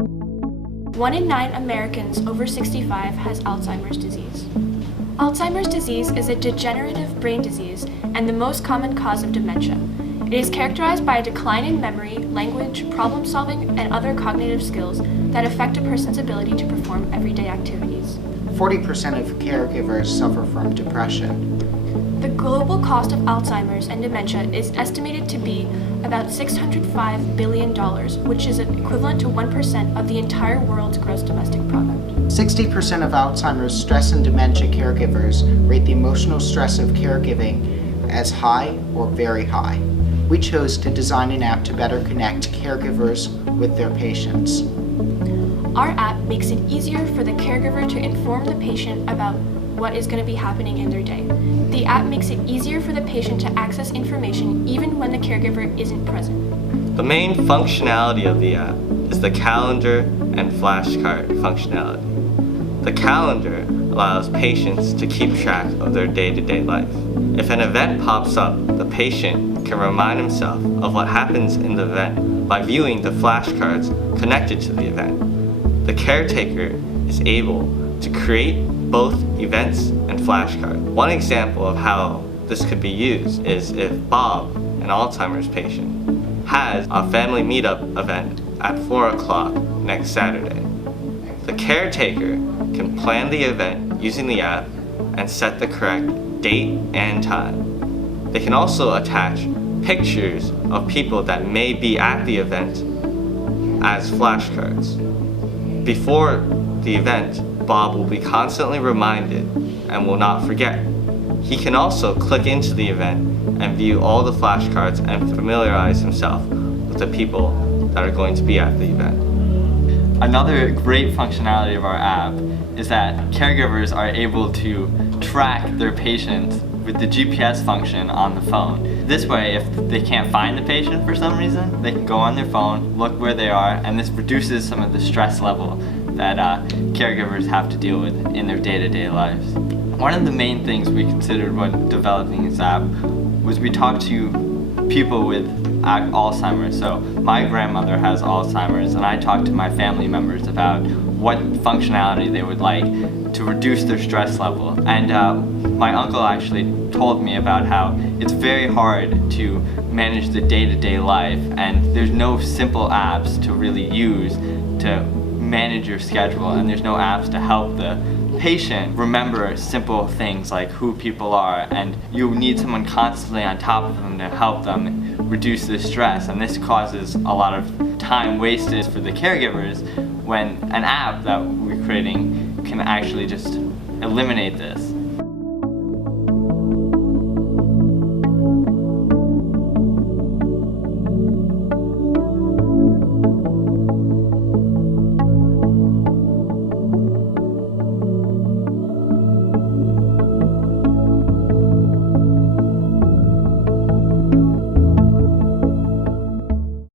1 in 9 Americans over 65 has Alzheimer's disease. Alzheimer's disease is a degenerative brain disease and the most common cause of dementia. It is characterized by a decline in memory, language, problem-solving, and other cognitive skills that affect a person's ability to perform everyday activities. 40% of caregivers suffer from depression. The global cost of Alzheimer's and dementia is estimated to be about $605 billion, which is equivalent to 1% of the entire world's gross domestic product. 60% of Alzheimer's stress and dementia caregivers rate the emotional stress of caregiving as high or very high. We chose to design an app to better connect caregivers with their patients. Our app makes it easier for the caregiver to inform the patient about what is going to be happening in their day. The app makes it easier for the patient to access information even when the caregiver isn't present. The main functionality of the app is the calendar and flashcard functionality. The calendar allows patients to keep track of their day-to-day life. If an event pops up, the patient can remind himself of what happens in the event by viewing the flashcards connected to the event. The caretaker is able to create both events and flashcards. One example of how this could be used is if Bob, an Alzheimer's patient, has a family meetup event at 4 o'clock next Saturday. The caretaker can plan the event using the app and set the correct date and time. They can also attach pictures of people that may be at the event as flashcards. Before the event, Bob will be constantly reminded and will not forget. He can also click into the event and view all the flashcards and familiarize himself with the people that are going to be at the event. Another great functionality of our app is that caregivers are able to track their patients with the GPS function on the phone. This way, if they can't find the patient for some reason, they can go on their phone, look where they are, and this reduces some of the stress level that caregivers have to deal with in their day-to-day lives. One of the main things we considered when developing this app was we talked to people with Alzheimer's. So my grandmother has Alzheimer's, and I talked to my family members about what functionality they would like to reduce their stress level. And my uncle actually told me about how it's very hard to manage the day-to-day life, and there's no simple apps to really use to manage your schedule, and there's no apps to help the patient remember simple things like who people are, and you need someone constantly on top of them to help them reduce the stress, and this causes a lot of time wasted for the caregivers when an app that we're creating can actually just eliminate this.